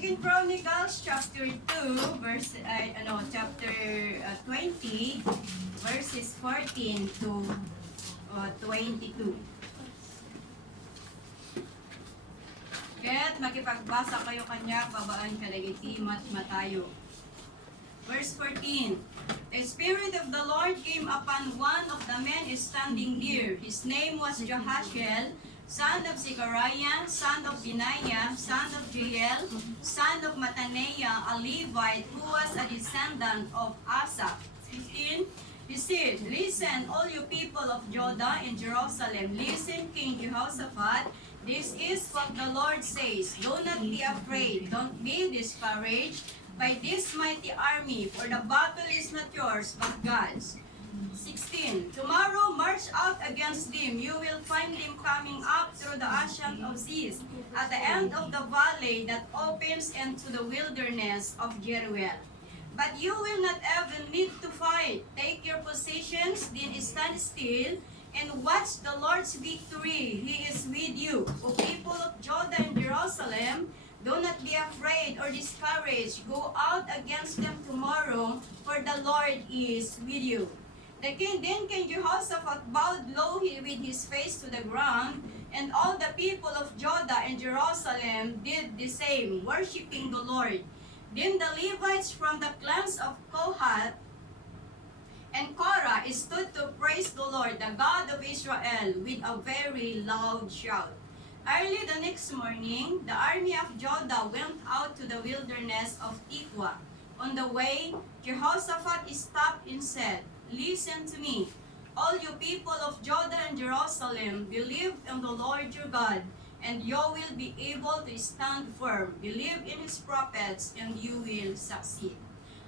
Second Chronicles chapter 2 chapter 20 verses 14 to 22. Kaya't makipagbasa kayo kanya, babaan kalagiti matayo. Verse 14. The Spirit of the Lord came upon one of the men standing near. His name was Jehaziel, son of Zechariah, son of Benaiah, son of Jeiel, son of Mattaniah, a Levite who was a descendant of Asaph. 15. He said, "Listen, all you people of Judah and Jerusalem. Listen, King Jehoshaphat. This is what the Lord says. Do not be afraid. Don't be discouraged by this mighty army, for the battle is not yours, but God's." 16. Tomorrow march out against them. You will find them coming up through the Ashan of Ziz, at the end of the valley that opens into the wilderness of Jeruel. But you will not even need to fight. Take your positions, then stand still, and watch the Lord's victory. He is with you. O people of Judah and Jerusalem, do not be afraid or discouraged. Go out against them tomorrow, for the Lord is with you. Then King Jehoshaphat bowed low with his face to the ground, and all the people of Judah and Jerusalem did the same, worshiping the Lord. Then the Levites from the clans of Kohath and Korah stood to praise the Lord, the God of Israel, with a very loud shout. Early the next morning, the army of Judah went out to the wilderness of Tekoa. On the way, Jehoshaphat stopped and said, "Listen to me, all you people of Judah and Jerusalem. Believe in the Lord your God, and you will be able to stand firm. Believe in his prophets, and you will succeed."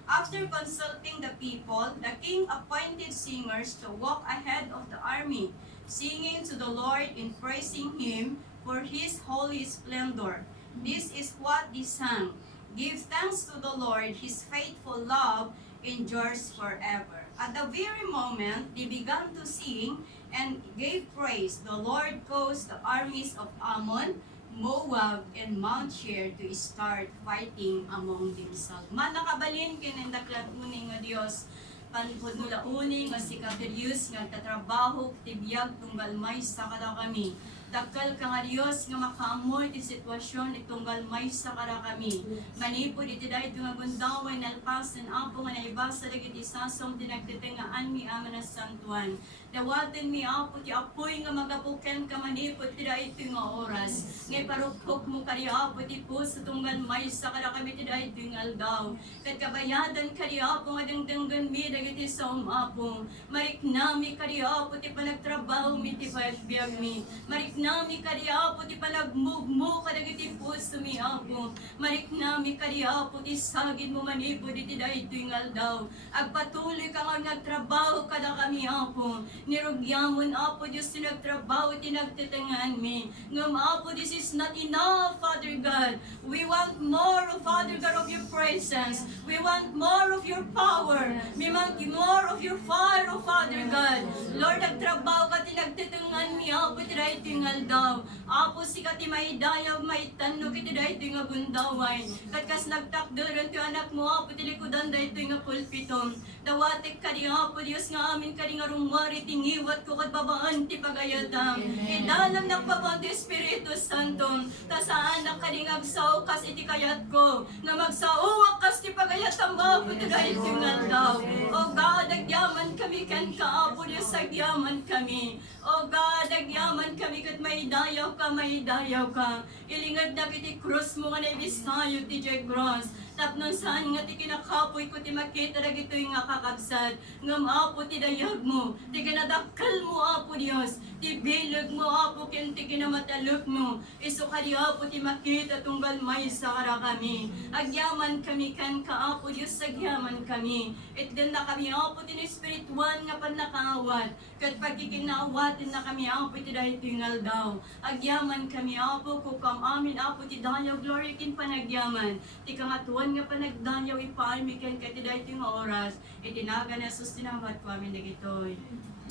After consulting the people, the king appointed singers to walk ahead of the army, singing to the Lord and praising him for his holy splendor. This is what they sang: "Give thanks to the Lord, his faithful love endures forever." At the very moment they began to sing and gave praise, the Lord caused the armies of Ammon, Moab, and Mount Seir to start fighting among themselves. Manakabalin kinendaklat uning nga Dios, panpod nula uning nga si Katerius nga tatrabaho tibiyag tunggal may sa kada kami. Dakal ka nga Dios nga makaamoy ti sitwasyon itunggal may sa kada kami. Manipod iti dahil nga gundawan nalpasan apo nga naibasa dagiti sasong tinagtitingaan mi ama na santuan. Dawaten mi apo ti apoy nga magapuken ka manipod ti dahil nga oras. Ngay parukpok mo kari apo ti puso tunggal may sa kada kami ti dahil nga aldaw. Kat kabayadan kari apo nga dangdanggan mi dagiti sa apo. Mariknami kari apo ti panagtrabaho mi ti pagbiag mi. Mariknami kari apo ti panagmove mo kadagiti puso mi apo. Mariknami kari apo ti sagid mo manipod iti dahil nga aldaw. Agpatuloy ka nga nagtrabaho kada kami apo. Nirugyamon apo Diyos ti nagtrabaho ti nagtitingan mi. Ngam apo, this is not enough, Father God. We want more, Father God, of your presence. We want more of your power. We want more of your fire, Father God. Lord, nagtrabaho ka ti nagtitingan mi apo ti dahil tingal daw. Apo si ka ti maidayaw maitanno kiti dahil nga gundaway. Katkas nagtakdaran ti anak mo apo ti likudan dahil nga pulpitom. Dawatek ka di apo Diyos nga amin ka di nga rumari tingiwat ko kat babaan ti pagayadam. Idalam nakpapang ti Espiritu Santo. Tasaan na ka di ngagsaw kas iti kayat ko. Na magsauwak kas ti pagayatam apo ti dahil tingal daw. O God, agyaman kami kan ka apo Diyos agyaman kami. O God, agyaman kami kat maidayaw ka, maidayaw ka. Ilingad na kiti krus mo nga na ibisayo ti Jay Gross. Tapnon saan nga ti kinakapoy ko ti makita na gito'y nga kakabsat. Ngam apo ti dayag mo, ti kinadakal mo apo Diyos. Ti bilag mo apo ken ti kinamatalok mo. Iso ka di apo ti makita tunggal may sara kami. Agyaman kami kan ka apo Diyos, agyaman kami. Itdan na kami apo ti espiritual nga panakaawat. Kat pagkikinawatin na kami apo ti dahil tingal daw. Agyaman kami apo kukam amin apo ti dayaw glory kin panagyaman. Ti kangatuan nga panagdanyaw ipalmikan ka ti dahil tinga oras. Itinaga na sustinamat ko amin na gitoy.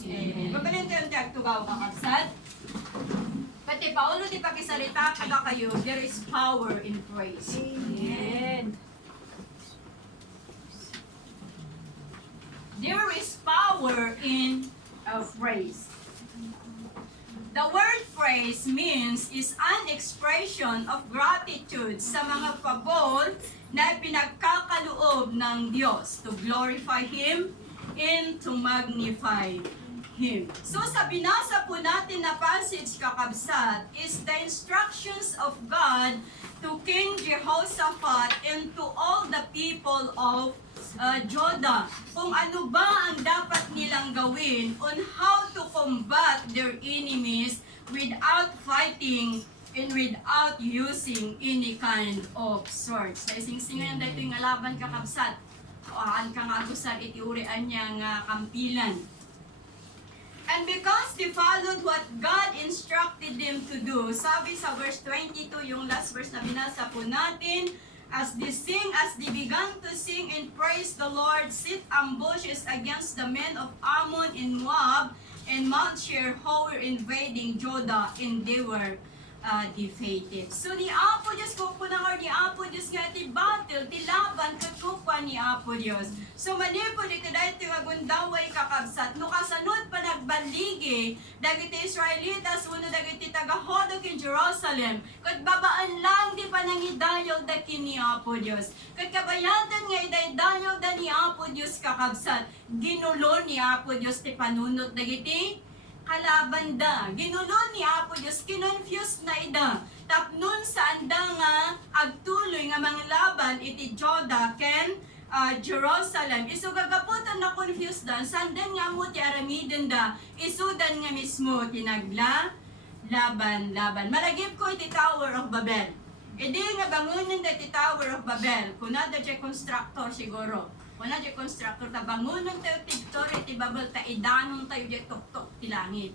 Amen. Babalin tayo tiyag tugaw kakabsat. Pati Paulo di pakisalita kada kayo, there is power in praise. Amen. There is power in praise. The word praise means is an expression of gratitude sa mga pabor na pinagkakaloob ng Diyos to glorify Him and to magnify Him. So sa binasa po natin na passage kakabsat is the instructions of God to King Jehoshaphat and to all the people of Judah kung ano ba ang dapat nilang gawin on how to combat their enemies without fighting and without using any kind of swords. Sa ising-singan dito yung alaban kakabsat. Ang kangagusan itiurian niya nga kampilan. And because they followed what God instructed them to do, sabi sa verse 22, yung last verse na binasa po natin, as they began to sing and praise the Lord, set ambushes against the men of Ammon and Moab, and Mount Seir, who were invading Judah, and they were defeated. So ni Apo Diyos, kukunang ni Apo Diyos nga ti battle, ti laban, katupa ni Apo Diyos. So manipod ito dahil ti agundaway kakabsat, no kasanod pa nagbaligi, dagiti Israelitas, uno dagiti tagahodog in Jerusalem, kat babaan lang di pa nangidayaw daki ni Apo Diyos. Kat kabayatan nga idaydayaw da ni Apo Diyos kakabsat, ginulo ni Apo Diyos ti panunot dagiti kalaban da. Ginulo ni Apo Diyos, kinonfuse na ida. Tapnon sa anda nga agtuloy nga mga laban iti Judah ken Jerusalem. Isu gagaputan na confused da. Sandan nga mo ti aramiden da. Isudan nga mismo tinagla laban. Malagip ko iti Tower of Babel. Idi nga bangunin da iti Tower of Babel. Kunada di constructor siguro. Wala di constructor ta bangunan tayo ti Victoria ti Babel ta idanon tayo di tok-tok ti langit.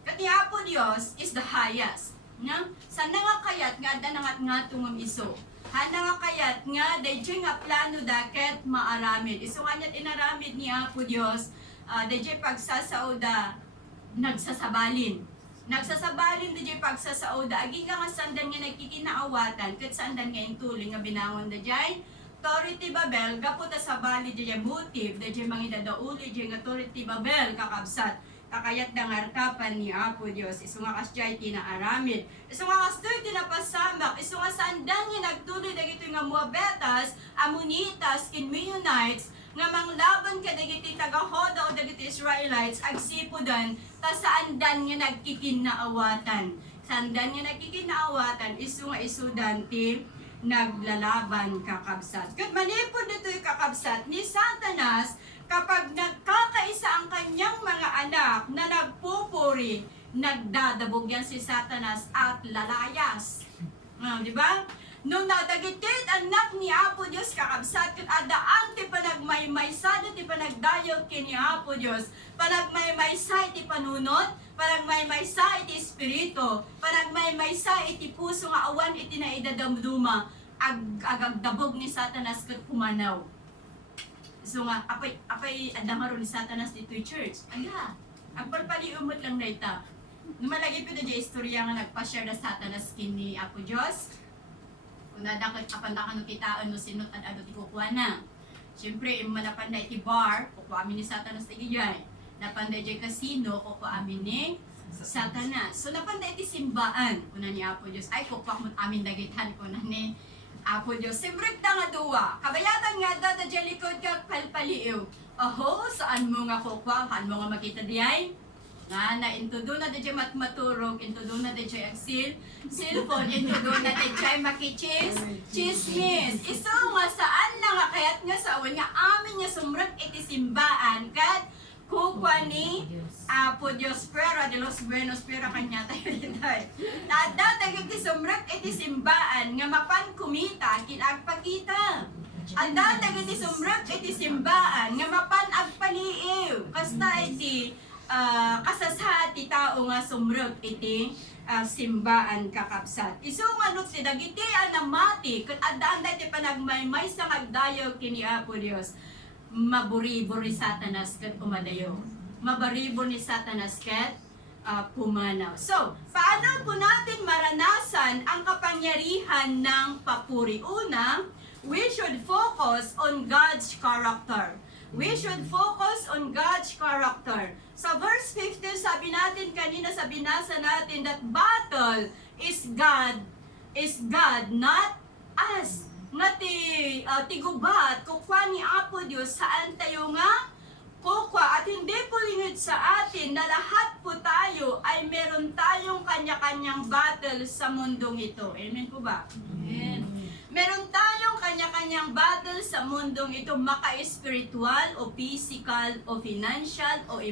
Kati Apo Dios is the highest. Nga? Sana nga kayat nga da nangat nga tungam iso. Hana nga kayat nga dayjay nga plano daket maaramid. Iso nga niya inaramid ni Apo Dios dayjay pagsasauda nagsasabalin. Nagsasabalin dayjay pagsasauda agi nga sandan nga nagkikinaawatan ket sandan nga intuloy nga binangon dayjay Authority Babel, gaputa sa bali di motive, di mga dadauli, di Authority Babel, kakabsat, kakayat ng arkapan ni Apo Diyos, iso nga kasjay tinaaramid, iso nga kastoy tinapasamak, iso nga sandang nga nagtuloy na ito nga Moabetas, Ammonitas, Meunites, nga manglaban ka dagiti tagahoda o dagiti Israelites, agsipudan, ta saandan nga nagkikinaawatan. Sandan nga nagkikinaawatan, iso nga isudan ti naglalaban kakabsat. Kat manipod nito yung kakabsat ni Satanas kapag nagkakaisa ang kanyang mga anak na nagpupuri, nagdadabog yan si Satanas at lalayas. Di ba? Nung nadagitit anak ni Apo Diyos kakabsat, kat adaan ti panagmaymaysada ti panagdayaw kini Apo Diyos, panagmaymaysa iti panunot, panagmaymaysa iti espiritu, panagmaymaysa iti puso nga awan iti naidadamduma, agagdabog ni Satanas kat pumanaw. So nga, apay adamaro ni Satanas dito'y church. Aga, agpalpaliumot lang na ita. Numalagi po na dyan istorya nga nagpa-share na Satanas kini Apo Diyos. Kung nadakot kapandakan no kitaan no sinot at ano ti kukuha na. Siyempre, manapanday ti bar, kukuha amin ni Satanas ti gijay. Napanday ti casino, kukuha amin ni Satanas. So, napanday ti simbaan, kuna ni Apo Diyos. Ay, kukuha mo amin dagitan, kuna ni Apo Diyos. Siyempre, nga duwa. Kabayatan nga da likod ka palpaliw. Oho, saan mo nga kukuha? Saan mo nga makita diyay? Nga na intudo na diyay matmaturog, intudo na diyay agsil, cellphone, intudo na diyay makichis, chismis. Iso nga saan na nga kayat nga sa awan nga amin nga sumrag iti simbaan kat kukwa ni Apo Diyos Pera de los Buenos Pera kanya tayo ditay. Tada dagiti sumrag iti simbaan nga mapan kumita kinagpakita. Anda dagiti sumrag iti simbaan nga mapan agpaliiw. Kasta iti kasasat ti tao nga sumrot iti simbaan kakabsat. Isu nga no ti dagiti anamati ket addaan dati panagmaymay sa kagdayo kini Apo Dios. Maburi-buri Satanas ket umadayo. Mabaribo ni Satanas ket pumanaw. So, paano po natin maranasan ang kapangyarihan ng papuri? Una, we should focus on God's character. We should focus on God's character. Sa verse 15, sabi natin kanina sa binasa natin that battle is God, not us. Nga tigubat, kukwa ni Apo Diyos, saan tayo nga kukwa, at hindi po lingid sa atin na lahat po tayo ay meron tayong kanya-kanyang battle sa mundong ito. Amen po ba? Amen. Meron tayong kanya-kanyang battle sa mundong ito, maka-spiritual o physical o financial o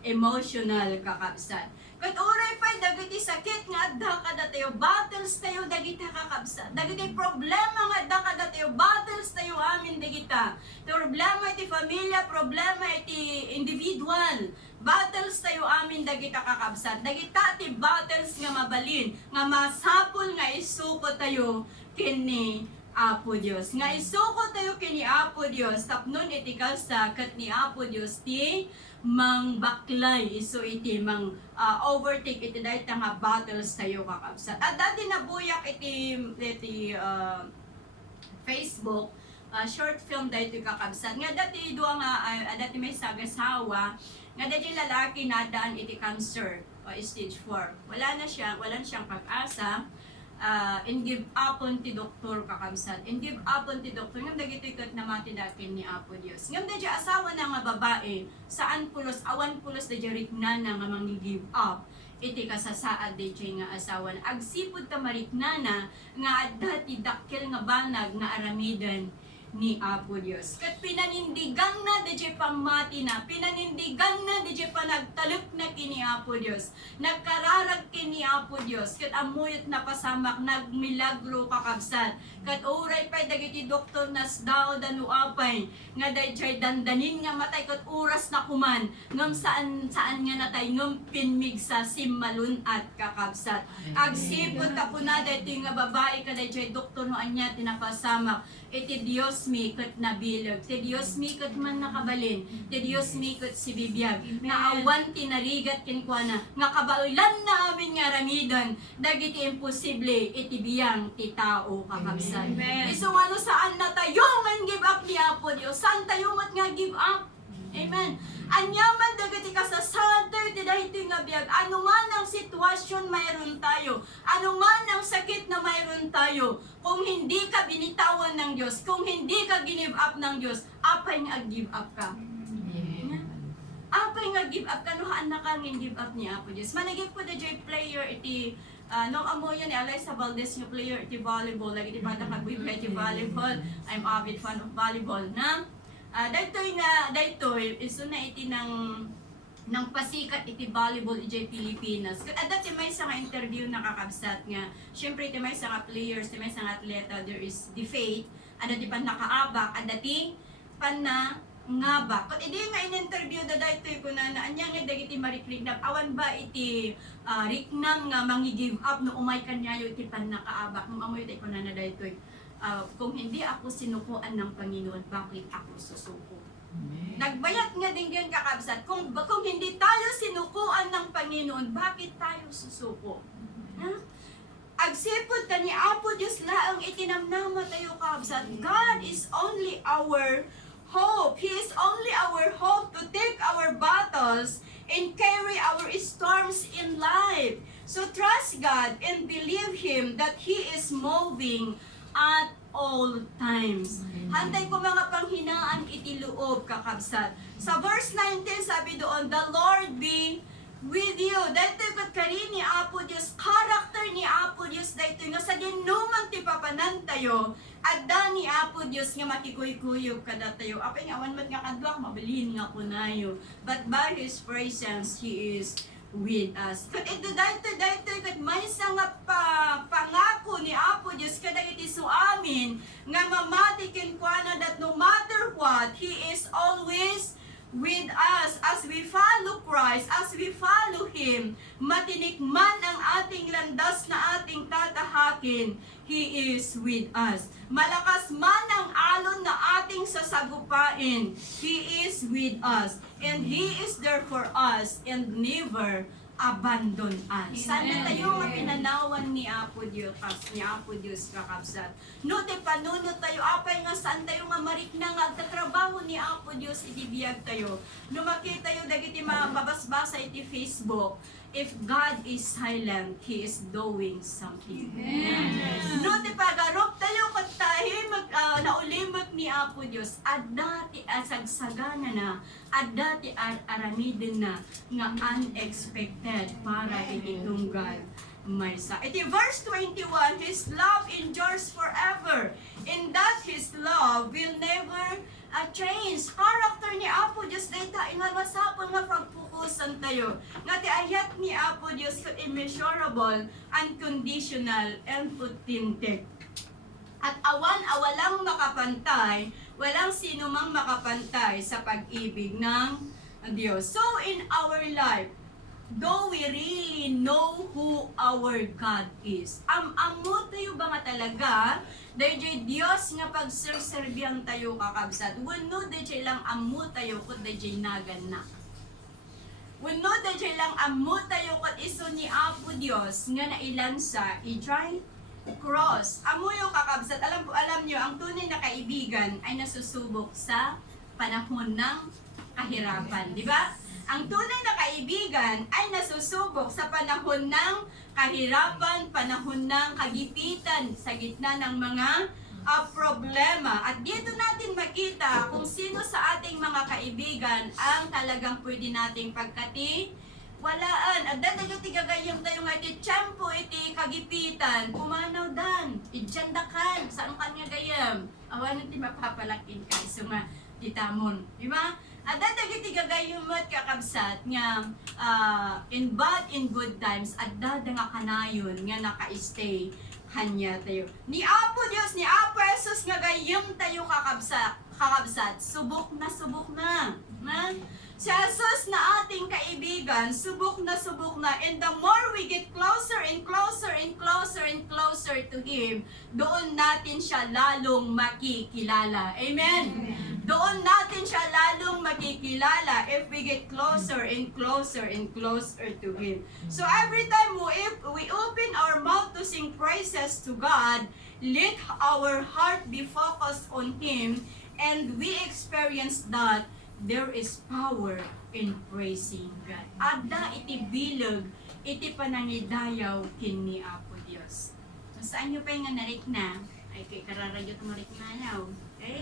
emotional kakabsat. Kat oray pa'y dagiti sakit nga adda kada tayo, battles tayo dagiti kakabsat. Dagiti problema nga adda kada tayo, battles tayo amin dagita. Problema iti familia, problema iti individual. Battles tayo amin dagita kakabsat. Dagita ti battles nga mabalin, nga masapol nga isuko tayo kini Apo Dios. Nga isuko tayo kini Apo Dios, tapnon iti kalsa kat ni Apo Dios ti mang baklay iso iti mang overtake iti dahil nga battles tayo kakabsat. At dati nabuyak iti Facebook short film dahil iti kakabsat. Nga dati duwa nga dati may sagasawa nga dati lalaki nadaan iti cancer o stage 4. Wala siyang pag-asa. And give upon ti doktor kakabsat. And give upon ti doktor. Ngam dagiti kat namati dakin ni Apo Dios. Ngam dagiti asawa na nga babae, saan pulos, awan pulos dagiti riknana nga mangi-give up. Iti kasasaad dagiti nga asawa na. Agsipod ta mariknana nga adda ti dakkel nga banag nga aramidan ni Apo Dios. Kat pinanindigan na dagiti pamati na, pinanindigan na dagiti panagtaluk na kini Apo Dios. Nagkararag kini Apo Dios. Kat amuyot na pasamak nagmilagro kakabsat. Kat oray pa'y dagiti doktor nas dao danu apay nga dayjay dandanin nga matay kat oras na kuman ngam saan nga natay ngam pinmig sa simmalun at kakabsat. Agsipot ta na daytoy nga babae ka dayjay doktor no anya tinapasamak. Iti Dios mi kat nabilag, ti Dios mi kat man nakabalin, ti Dios mi kat si bibiyag, na awan tinarigat kinkwana, nga kabaulan na amin nga ramidan, dagiti imposible iti biyang ti tao kakabsat. Iso ano saan na tayo nga give up ni Apo Dios, saan tayo nga give up? Amen. Anyaman dagiti kasasada ti dahito nga biyag. Ano man ang sitwasyon mayroon tayo. Ano man ang sakit na mayroon tayo. Kung hindi ka binitawan ng Diyos, kung hindi ka give up ng Diyos, apay nga give up ka. Apay nga give up ka, nuhaan na kang give up ni Apo Diyos. Managip ko na dyan player iti nung amo yan ni Eliza Valdez yung player iti volleyball. Lagi di bata kagwibra iti volleyball. I'm avid fan of volleyball na. Daytoy iso na iti ng pasikat iti volleyball iti Pilipinas. At dati may sa nga interview nakakabsat nga, syempre iti may sa nga players, iti may sa nga atleta, there is debate, at dati pan nakaabak, at dati pan na ngabak. At hindi nga in-interview da daytoy ko na anya nga dagiti marikrignap, awan ba iti riknam nga mangi-give up no umay kanyayo iti pan nakaabak, nung amoy iti ko na daytoy. Kung hindi ako sinukuan ng Panginoon, bakit ako susuko? Nagbayat nga din yan kakabsat. Kung hindi tayo sinukuan ng Panginoon, bakit tayo susuko? Agsipod ka ni Apo Diyos laang itinamnama tayo kakabsat. God is only our hope. He is only our hope to take our battles and carry our storms in life. So trust God and believe Him that He is moving at all times. Hantay ko mga panghinaan iti loob kakabsat. Sa verse 19 sabi doon, the Lord be with you. Dahito kat kari ni Apo Diyos, character ni Apo Diyos dahito nga sa ginumang tipapanan tayo, adda ni Apo Diyos nga makikuy-kuyog kada tayo. Apay nga awan man nga kadwak, mabilin nga kunayo. But by His presence, He is with us. Kat ito dahito kat may nga pangako ni Apo Diyos kada iti so amin nga mamatikin kwa na that no matter what, He is always with us as we follow Christ, as we follow Him. Matinikman ang ating landas na ating tatahakin. He is with us. Malakas man ang alon na ating sasagupain, He is with us. And He is there for us and never abandon us. Sana tayo nga pinanawan ni Apo Dios, kakabsat. No, te panunod tayo, apay nga saan tayo nga marik na nga agtatrabaho ni Apo Dios, itibiyag tayo. No, makita tayo, dagiti mababasbasa iti Facebook, if God is silent, He is doing something. No, te pagarop tayo, kung tayo naulimot ni Apo Dios, at dati asagsagana na, at dati aramidin na, nga unexpected para ititunggal may sa. Iti verse 21, His love endures forever, and that His love will never change. Character ni Apo Dios dayta nga masapon nga pagpukusan tayo. Nga ti ayat ni Apo Dios ko immeasurable, unconditional, and authentic. At awalang makapantay, walang sino mang makapantay sa pag-ibig ng Diyos. So in our life, though we really know who our God is, amo tayo ba nga talaga, dahil Diyos nga pagserserbihan tayo kakabsat, wano dahil lang amo tayo kung dahil nagan na. Wano dahil lang amo tayo kung iso ni Apo Diyos nga nailansa, i-try cross. Amo yung kakabsat, alam nyo, ang tunay na kaibigan ay nasusubok sa panahon ng kahirapan, di ba? Ang tunay na kaibigan ay nasusubok sa panahon ng kahirapan, panahon ng kagipitan, sa gitna ng mga problema. At dito natin makita kung sino sa ating mga kaibigan ang talagang pwede nating pagkatiwalaan. At dadagat igagayam tayo nga iti tiyempo iti kagipitan, pumanaw dan, idyandakan, saan kanya gayam? Awan ti mapapalakin ka, so nga, titamon. Di ba? At dadagat igagayam at kakabsat nga, in bad, in good times, at dada nga kanayon nga naka-stay kanya tayo. Ni Apo Dios, ni Apo Jesus nga gayam tayo kakabsat, subok na. Si Jesus na ating kaibigan, subok na, and the more we get closer and closer and closer and closer to Him, doon natin siya lalong makikilala. Amen? Doon natin siya lalong makikilala if we get closer and closer and closer to Him. So every time we open our mouth to sing praises to God, let our heart be focused on Him, and we experience that there is power in praising God. Adda iti bilog, iti panangidayaw kini Apo Dios. So saan nyo pa yung narik na? Ay kay kararagyot marik na yaw. Okay?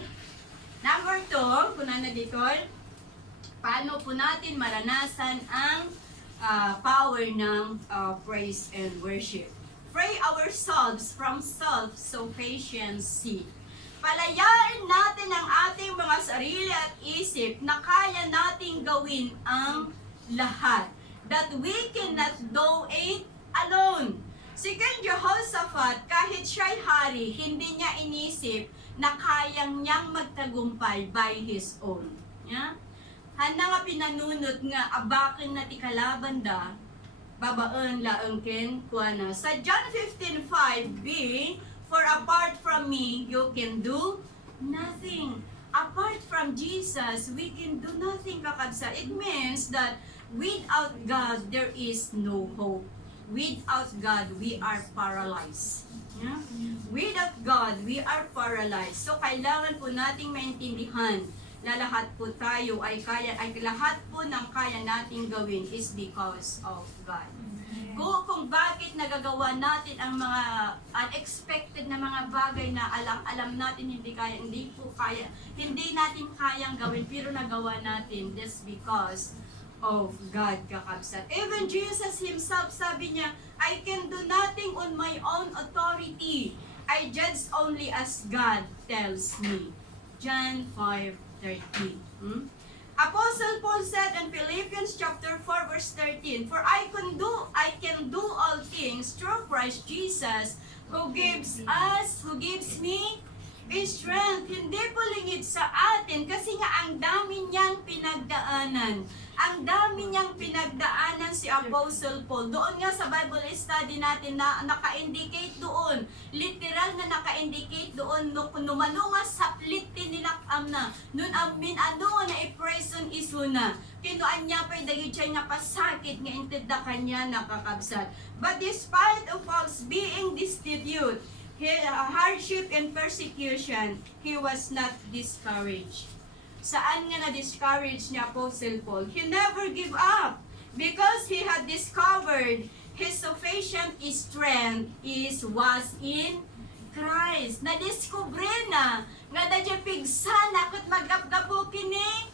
Number 2, kuna na dito, paano po natin maranasan ang power ng praise and worship? Free ourselves from self-sufficiency. Palayain natin ang ating mga sarili at isip na kaya nating gawin ang lahat. That we cannot do it alone. Si King Jehoshaphat, kahit siya'y hari, hindi niya inisip na kayang niyang magtagumpay by his own. Yeah? Hana nga pinanunot nga abakin na ti kalaban da, babaan laangkin kuana. Sa John 15:5b, for apart from me, you can do nothing. Apart from Jesus, we can do nothing, kakabsa. It means that without God, there is no hope. Without God, we are paralyzed. Yeah? Without God, we are paralyzed. So, kailangan po nating maintindihan na lahat po tayo ay lahat po ng kaya nating gawin is because of God. Kung bakit nagagawa natin ang mga unexpected na mga bagay na alam natin hindi natin kayang gawin, pero nagawa natin, just because of God, kakabsat. Even Jesus Himself, sabi niya, I can do nothing on my own authority. I judge only as God tells me. John 5:13. Apostle Paul said in Philippians chapter 4 verse 13, for I can do all things through Christ Jesus who gives me strength. Hindi po lingid sa atin kasi nga ang dami niyang pinagdaanan. Ang dami niyang pinagdaanan si Apostle Paul. Doon nga sa Bible study natin na naka-indicate doon. Literal na naka-indicate doon. Numanunga saplit tinilakam na. Nun amin ano na i-praison isuna. Kinuan niya pa'y dagit siya nga pasakit nga intid na kanya nakakabsat. But despite of us being destitute, hardship and persecution, he was not discouraged. Saan nga na-discourage ni Apostle Paul? He never give up because he had discovered his sufficient strength was in Christ. Na-discover na nga dadya pigsana kat magapgapo kini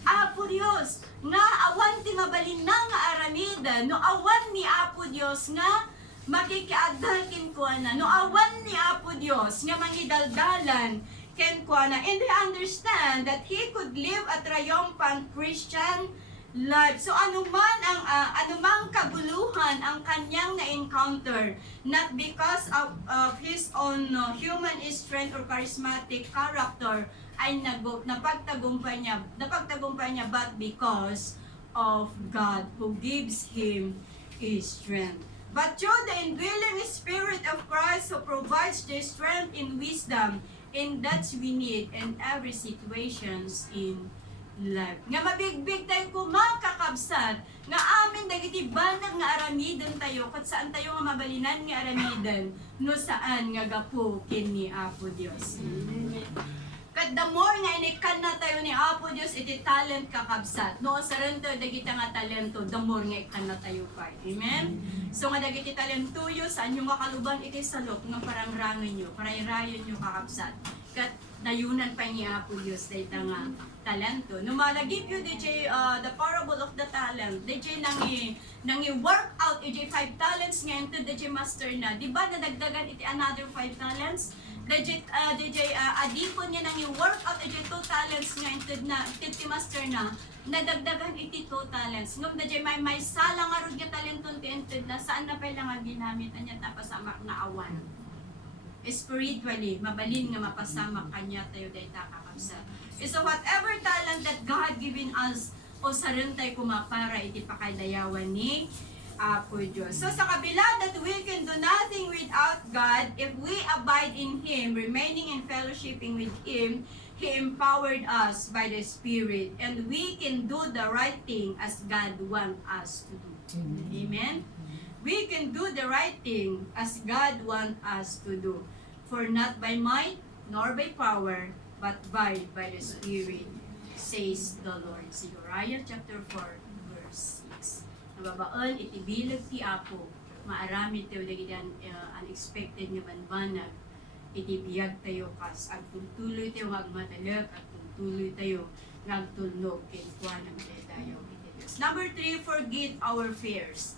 Apo Dios nga awan ti mabalin na nga aramida no awan ni Apo Dios nga makikiagdalkin ko na no awan ni Apo Dios nga mangidaldalan ken kuana, and they understand that he could live a triumphant Christian life. So anumang kaguluhan ang kanyang na-encounter, not because of his own human strength or charismatic character, ay napagtagumpay niya, but because of God who gives him his strength. But through the indwelling Spirit of Christ who provides the strength in wisdom, and that's we need in every situations in life. Nga mabigbig tayo kumakakabsat, nga amin dagiti banag nga aramiden tayo, kat saan tayo nga mabalinan nga aramiden, no saan nga gapo kini Apo Dios. Kat the more nga inikan na tayo ni Apo Dios, iti talent kakabsat. No, sarento dagiti nga talento, the more nga ikan na tayo pa. Amen? So nga dagiti talento yo, saan yung kaluban iti salok, nga parang rangin nyo, parayrayon nyo kakabsat. Kat dayunan pa ni Apo Dios, dahil nga talento. No, malagip yun, DJ, the parable of the talent, DJ nangi work out, DJ 5 talents nga, ito DJ master na. Diba nadagdagan iti another 5 talents? DJ adipon niya nang i-work out iti 2 talents nga inted na iti master na nadagdagan iti 2 talents ngum DJ may sala nga rod nga talenton ti inted na saan na pala nga ginamit anya tapasamak na awan spiritually mabalin nga mapasamak kanya tayo dayta kakabsat. So whatever talent that God given us o saron tayo kumapara iti pakadayawan ni Apo Diyos. So sa kabila that we can do nothing without God, if we abide in Him, remaining in fellowshipping with Him, He empowered us by the Spirit, and we can do the right thing as God wants us to do. Amen? We can do the right thing as God wants us to do. For not by might, nor by power, but by the Spirit, says the Lord. Zechariah chapter 4, verse 6. Nababaan, itibilag ti Apo, maarami tayo dagiti unexpected nga banbanag, itibiyag tayo kas, agtultuloy tayo agmatalak, agtultuloy tayo agtulnog, kinkwa ng tayo. Number 3, forget our fears.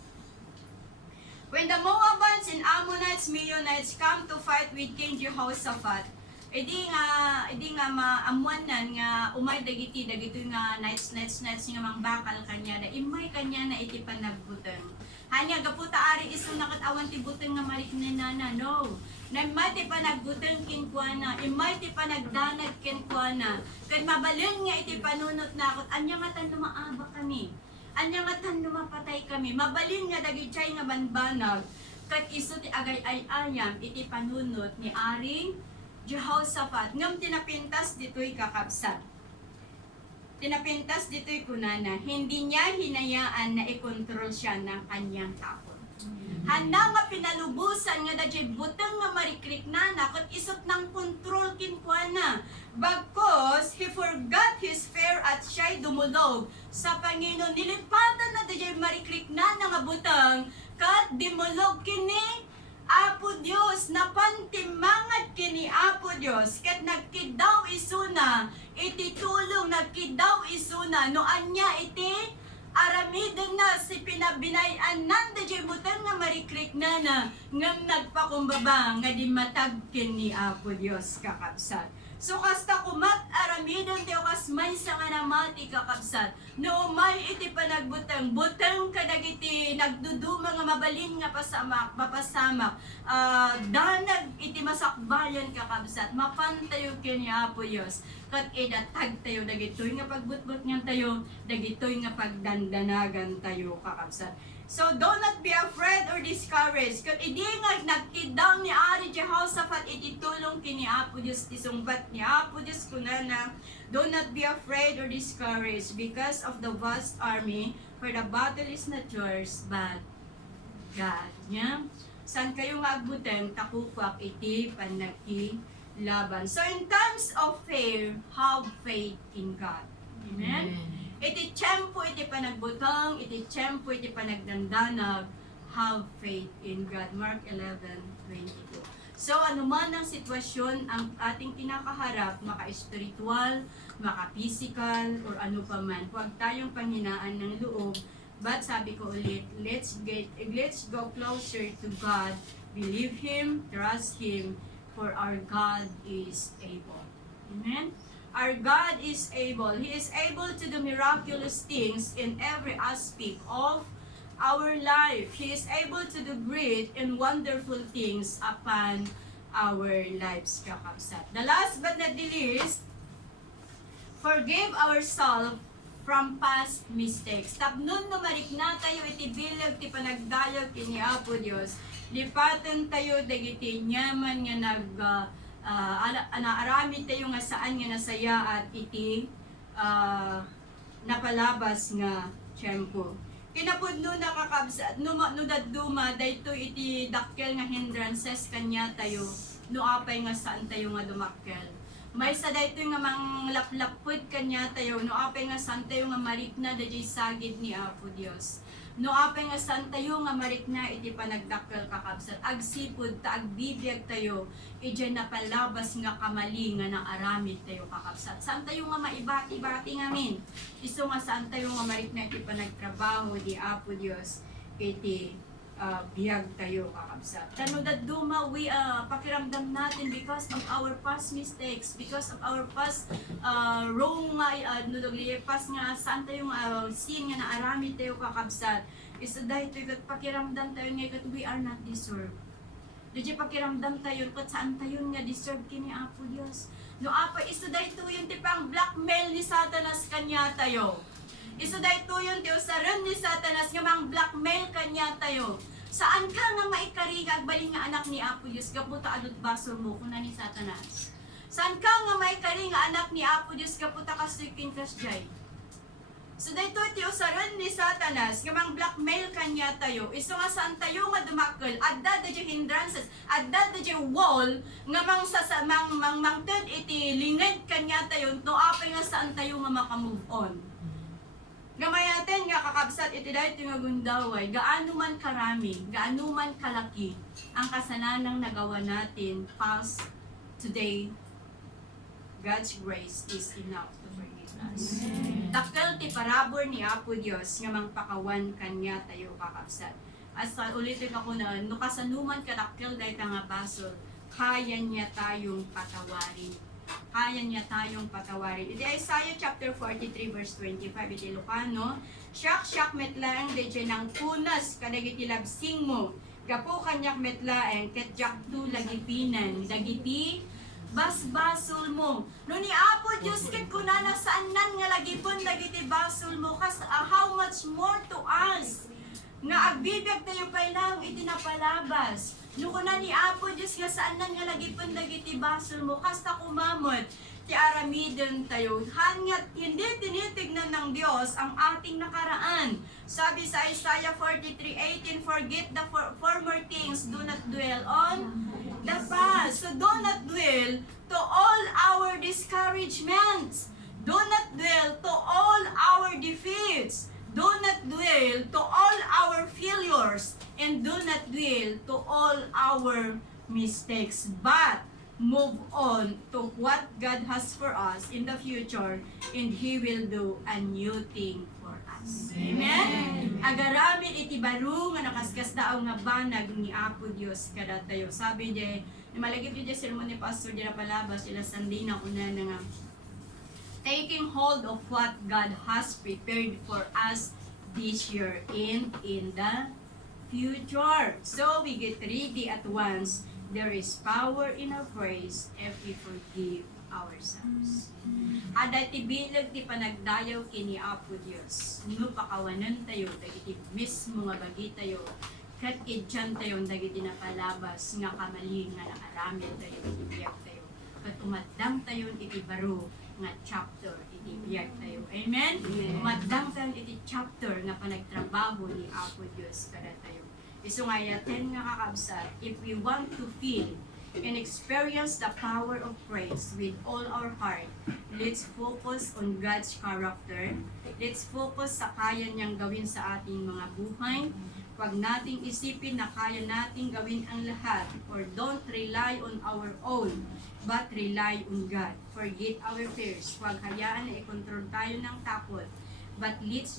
When the Moabites and Ammonites, Meunites come to fight with King Jehoshaphat, Edi nga maamuanan nga umay dagiti nga nights nga mangbakal kanya da imay kanya na iti panagbuteng. Hanya gaputa ari iso nakatawa ti buteng nga mariknenana no. Namay ti panagbuteng kinkwana, imay ti panagdanag kinkwana. Ken mabalin nga iti panunot nakot anya nga tan lumaaba kami. Anya nga tan lumapatay kami. Mabalin nga dagiti nga banbanag ket iso ti agay ay ayam iti panunot ni Aring Jehoshaphat, ngam tinapintas dito'y kakabsat. Tinapintas dito'y kunana, hindi niya hinayaan na ikontrol siya ng kanyang takot. Handa nga pinalubusan nga dadya butang nga marikrik na nakot isot ng kontrol kinkwana. Bagkos, he forgot his fear at siya'y dumulog sa Panginoon. Nilipatan na dadya marikrik na nga butang kat dimulog kini Apo Dios, napantimangat kini Apo Dios, ket nagkidaw isuna, iti tulong nagkidaw isuna, no anya iti aramiden na si pinabinayan nanda jay butang nga marikrik na ngam nagpakumbaba nga di matag kini Apo Dios kakabsat. So kasta kumat aramiden tayo kas may sa nga namati kakabsat. No may iti panagbutang, butang kadagiti nagduduma nga mabalin nga pasamak, mapasamak. Danag iti masakbal kahayan kakabsat, mapan tayo kini Apo Dios. Kat idatag tayo dagitoy nga pagbutbut nga tayo, dagitoy nga pagdandanagan tayo kakabsat. So do not be afraid or discouraged. Kat idi nga nagkidang ni Ari Jehoshaphat iti tulong kini Apo Dios ti sungbat ni Apo Dios kunana. Do not be afraid or discouraged because of the vast army, for the battle is not yours but God. Yeah? San kayo nga agbuten takupak iti panakilaban. So in times of fear, have faith in God. Amen? Iti tiyempo iti panagbutang, iti tiyempo iti panagdandanag, have faith in God. Mark 11:22. So anuman ang sitwasyon ang ating kinakaharap, maka-spiritual, maka-physical, or ano pa man, huwag tayong panghinaan ng loob. But sabi ko ulit, let's go closer to God, believe Him, trust Him, for our God is able. Amen? Our God is able. He is able to do miraculous things in every aspect of our life. He is able to do great and wonderful things upon our lives, kakabsat. The last but not the least, forgive ourselves from past mistakes. Tapnon no marikna tayo iti bilag ti panagdayaw kini Apo Dios. Lipatan tayo dagiti nyaman nga naarami tayo nga saan nga nasaya at iti napalabas nga tiyempo. Kinapudno na kakabsat, no daduma, dayto iti dakkel nga hindrances kanya tayo, no apay nga saan tayo nga dumakkel. May sa dayto nga manglaplapod kanya tayo, no apay nga saan tayo nga marikna da jay sagid ni Apo Dios. No apay nga saan tayo nga marikna iti panagdakkel kakabsat. Agsipod ta agbibiyag tayo, iti napalabas nga kamali nga naaramid tayo kakabsat. Saan tayo nga maibati-bati ngamin? Iso nga saan tayo nga marikna iti panagtrabaho di Apo Dios, iti biyag tayo kakabsat. Tanudad duma, pakiramdam natin because of our past mistakes, because of our past wrong pas nga saan tayo sin nga naarami tayo kakabsat. Isa dahil tayo pakiramdam tayo nga we are not deserved. Dito pakiramdam tayo kat saan tayo nga deserve kini Apo Dios. No apa iso dahil ito yung tipang blackmail ni Satanas kanya tayo. Iso dahil ito yung tiusaran ni Satanas nga mang blackmail kanya tayo. Saan ka nga maikariga agbaling nga anak ni Apo Dios kaputa adot basol mo kuna ni Satanas. Saan ka nga maikariga nga anak ni Apo Dios kaputa kasukin kasjay. So dahito iti usaran ni Satanas nga mang blackmail kanya tayo. Iso nga saan tayo nga dumakkel adda da hindrances, adda da wall nga mang ted iti lingid kanya tayo no apay nga saan tayo nga makamove on. Gamay natin nga kakabsat iti dahito nga gundaway, gaano man karami, gaano man kalaki ang kasananang nagawa natin past today, God's grace is enough to forgive us. Dakkel ti parabor ni Apo Dios nga mangpakawan kanya tayo kakabsat. As ulitin ako na, no kasanuman kadakkel dahil nga basol, kaya niya tayong patawarin. Kaya niya tayong patawarin. Iti Isaiah chapter 43 verse 25 iti Lucano, Siak metlaeng deje ng punas kadagiti labsing mo. Gapo kanyak metlaeng ket jaktu lagipinan dagiti basbasol mo. No ni Apo Dios ket kunana saanan nga lagipon dagiti basol mo kas how much more to us nga agbibiyag tayo pailang iti napalabas. No kuna ni Apo Dios nga saanan nga lagipon dagiti basol mo kasta kumamot ti aramiden tayo. Hangat hindi tinitignan ng Dios ang ating nakaraan. Sabi sa Isaiah 43:18, forget the former things, do not dwell on the past. So do not dwell to all our discouragements. Do not dwell to all our defeats. Do not dwell to all our failures. And do not dwell to all our mistakes. But move on to what God has for us in the future. And He will do a new thing for us. Amen? Agaramid iti baro nga nakaskas daaw nga banag ni Apo Dios kada tayo. Sabi di, malagip di sermon ni Pastor di na palabas, sila sandina una na nga taking hold of what God has prepared for us this year and in the future. So we get ready at once There is power in our praise if we forgive ourselves. Ada ti bilag ti panagdayaw kini Apo Dios. No pakawanan tayo dagiti mismo nga bagi tayo. Kat idyan tayo dagiti napalabas nga kamali nga nakaramid tayo iti biyag tayo. Kat umadang tayo iti baro nga chapter iti biyag tayo. Amen? Umadang tayo iti chapter nga panagtrabaho ni Apo Dios kada tayo. Iso nga yaten nga kakabsat, if we want to feel and experience the power of praise with all our heart, let's focus on God's character. Let's focus sa kaya niyang gawin sa ating mga buhay. Huwag nating isipin na kaya nating gawin ang lahat, or don't rely on our own, but rely on God. Forget our fears. Huwag hayaan na i-control tayo ng takot. But let's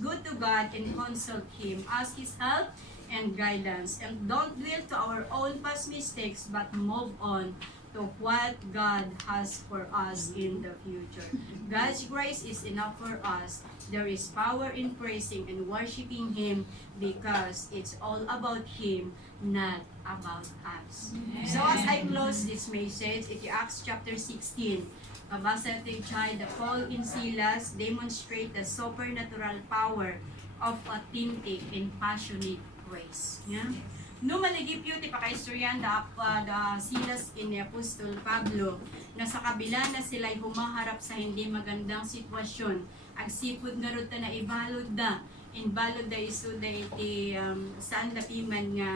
go to God and consult Him, ask His help and guidance, and don't dwell to our own past mistakes, but move on to what God has for us in the future. God's grace is enough for us. There is power in praising and worshiping Him because it's all about Him, not about us. So as I close this message, in Acts chapter 16, Pabasa natin siya, the Paul and Silas demonstrate the supernatural power of authentic and passionate praise. Yeah? No managip yun, ipakaistoryan the Silas and the Apostle Pablo na sa kabila na sila'y humaharap sa hindi magandang sitwasyon. Agsipod nga rin na ibalod da. Inbalod da iso da iti saan da piman nga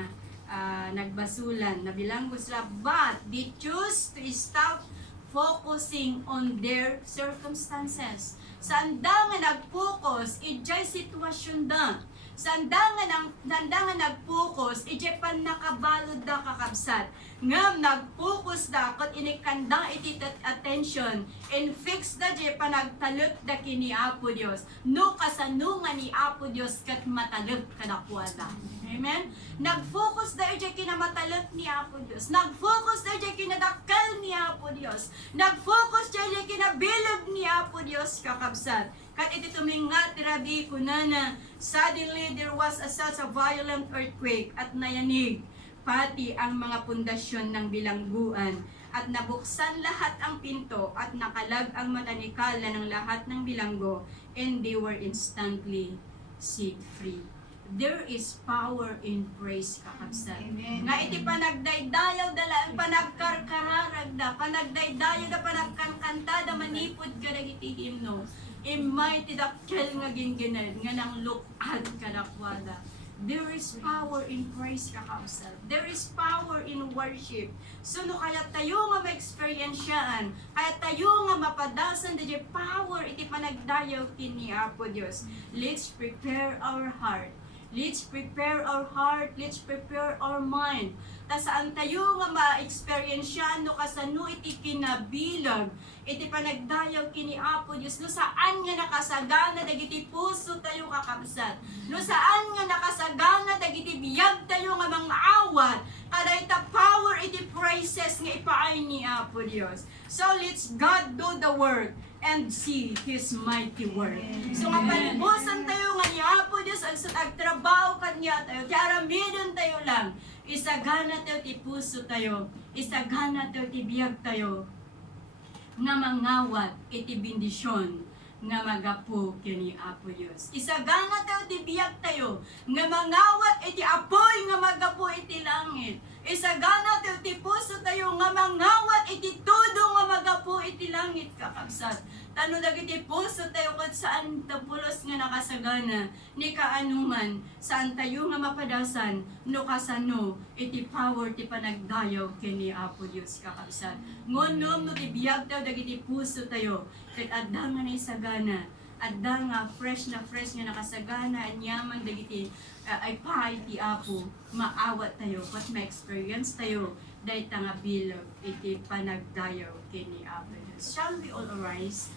nagbasulan. Nabilang sila, but they choose to stop focusing on their circumstances. Saan da nga nag-focus, ijay sitwasyon da. Saan da nga nag-focus, ijay pan nakabalod da kakabsat. Ngam nag-focus da, kat inikanda iti attention, and fix da jay panagtalip da kini Apo Dios. No kasano nga ni Apo Dios kat matalip kadakwada. Amen? Nag-focus da ijay kinamatalip ni Apo Dios. Nag-focus da ijay kinadakal ni Apo Dios. Nag-focus da ijay kinabilog ni Apo Dios kakabsat. Kat iti tumingat tirabi kunana, suddenly there was such a violent earthquake at nayanig pati ang mga pundasyon ng bilangguan at nabuksan lahat ang pinto at nakalag ang matanikala ng lahat ng bilanggo, and they were instantly set free. There is power in praise kakabsat. Nga iti panagdaydayaw dala, panagkarkararag da, panagdaydayaw da, panagkankanta da, manipod ka na iti himno. Imay tidakkel nga ginginad, nga nang lukad kadakwada. There is power in praise kakabsat. There is power in worship. So no kaya tayo nga ma-experienceyaan, kaya tayo nga mapadasan da power iti panagdayaw kini Apo Dios. Let's prepare our heart. Let's prepare our heart. Let's prepare our mind. Ta saan tayo nga ma-experienceyaan no kasano iti kinabilag, iti panagdayaw kini Apo Dios. No saan nga nakasagana dagiti puso tayo kakabsat. No saan nga nakasagana dagiti biyag tayo nga mangawat. Kada ita power iti praises nga ipaay ni Apo Dios. So let's God do the work and see His mighty work. So nga palibusan tayo nga ni Apo Dios ang agtrabaho kanya tayo. Kaya aramidon tayo lang. Isagana tayo ti puso tayo. Isagana tayo ti biyag tayo. Nga mangawat iti bendisyon nga magapo kini Apo Dios. Isagana tayo ti biyag tayo. Nga mangawat iti apoy nga magapo iti langit. Isagana tayo ti puso tayo nga mangawat iti todo nga magapo iti langit kakabsat. Tano dagiti puso tayo kung saan tapulos nga nakasagana ni kaanuman, saan tayo nga mapadasan no kasano iti power ti panagdayaw kini Apo Dios kakabsat. Ngonom no ti biyag tayo dagiti puso tayo ket adda nga naisagana, adda nga fresh nga nakasagana anyaman dagiti ay pahay ti Apo, maawat tayo kat ma-experience tayo dahil nga bilog iti panagdayaw kini Apo Dios. Shall we all arise?